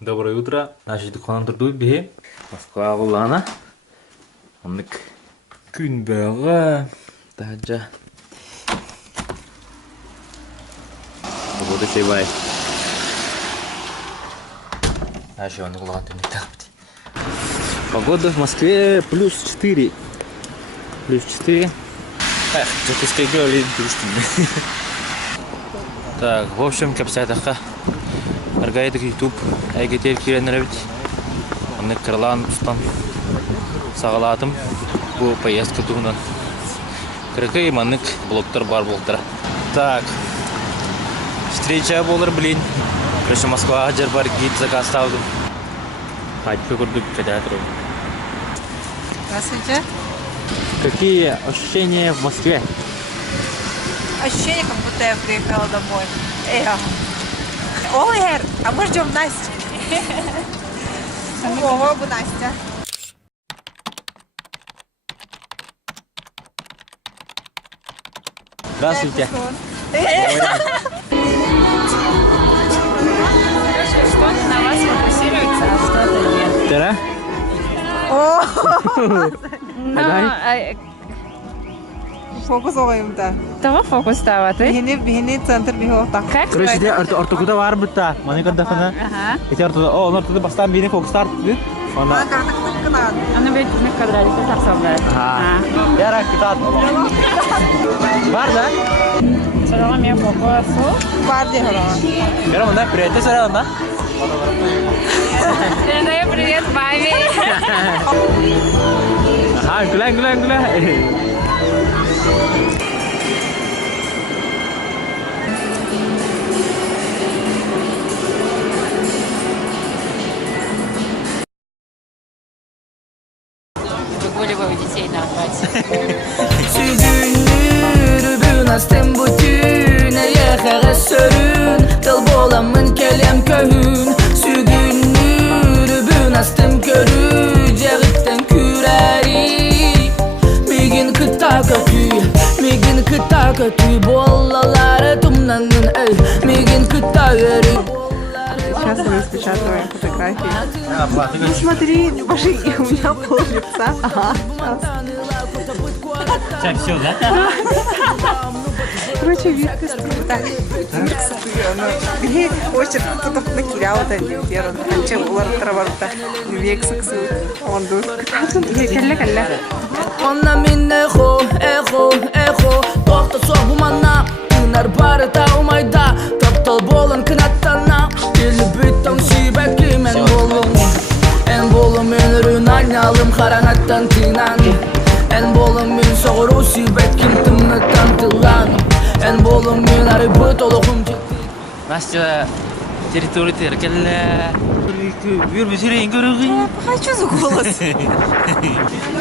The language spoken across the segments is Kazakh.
Доброе утро. Наши духовные труды бе. Москва улана. Аннык күн бәгы. Тажа. Погода сейбай. Наши он улан тенитак. Погода в Москве плюс 4. Плюс 4. Что-то скайгали туристами. Так, в общем, капсайтаха. Аргайдык YouTube әйгетер киренер бит. Аны кырлан устан сагалатым. Бу поездка тугунан. Кыргый манык блоктар бар блоктар. Так. Встреча болар, блин. Короче, Москва жер бар гид заказ ставдым. Хатьпы курдук кадятру. Здравствуйте. Какие ощущения в Москве? Ощущение, как будто я приехала домой. Олер, а мы ждем Настю. Ого, Настя. Здравствуйте. Что-то на вас фокусируется, а что-то нет. Тера? Фокус оlayımda. Tamam fokus davati. Beni центр бихота. Как Короче, де ортокуда бар бутта. Маны кадахана. Ага. Эти ортода, onlar tutu бастан бини фокустар tutu. Ona. Аны бит не кадрали тасавда. Ага. Яра китат. Бар да? Салам я фокусу. Var diye hala. Яра мында привет, сара мында. Передаю привет маме. Ага, гуляй. Выгуливаю детей на аппарате. Sügünür astım bütüne yexere sörün Dıl bolamın kelem köhün Sügünür astım körü Cegitten küreri Migin kıta kötü Bollaları tumnanın ey Migin kıta yeri Сейчас мы распечатываем фотографии. Ну смотри, Маша, у меня пол лица. Ага. Так, все, да? Короче, Витка так. Бе, очер тутуп накирял да верон. Чем улар траварта. Век саксы. Он dur. Калла. Ona min echo Tohta soğumana Kınar barı tağumayda Toptal bolan kınattana Dili bütten sübekli men bolum En bolum önürün aynalım Karanattan tinan En bolum min soğuru sübeklim Tımnıktan tılan En bolum min arı büt oluğum Настя, территория теркелла. Вырбисерин görüyorsun. Хочу за голос.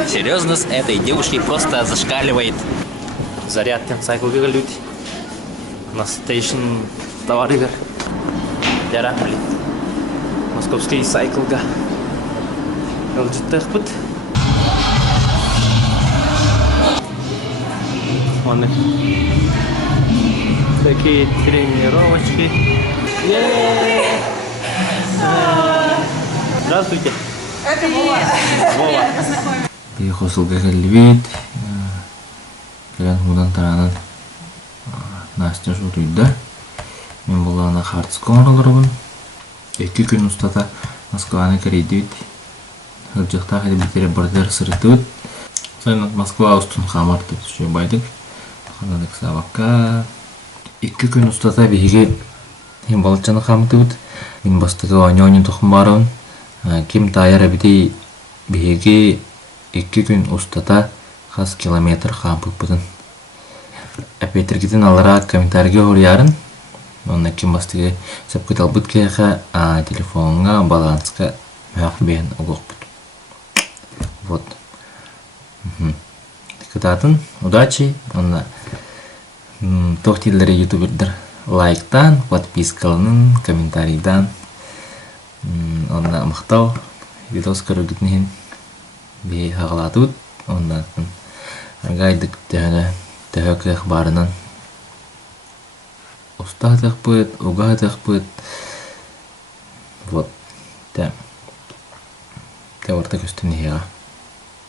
Серьезность этой девушки просто зашкаливает. Заряд тем сайклга люди. На стейшн товарыгар. Яра, блин. Московский сайклга. Алжиттах пут. Вон такие тренировочки. Здравствуйте. Это Вова. И хосылга келбит. Келен худан таранан. Настя жутуйда. Мен булана хартскорларыбын. 2 күн устата Москваны керейдибит. Хылжыкта хеде битере бардер сырытыбыт. Сайын Москва устун хамарты түшө байдык. Ханадык сабакка. 2 күн устата биге Хим балчаны хамтыбыт. Мин бастыгы ойнойнун тохум барын. Ким таяра бити биге 2 күн устата хас километр хампыппытын. Әпетергиден алара комментарийге орярын. Онна ким бастыгы сапкытал бүткеха телефонга баланска мөк бен угукпут. Вот. Кытатын удачи. Онна тохтилдери ютубердер лайктан, подпискаланын, комментарийдан. Онна мактау видос көрүгүтнен бе хагалатып, ондан гайдык тәһәккә барынан устатык бит, угатык бит. Вот. Te orta kystin ihan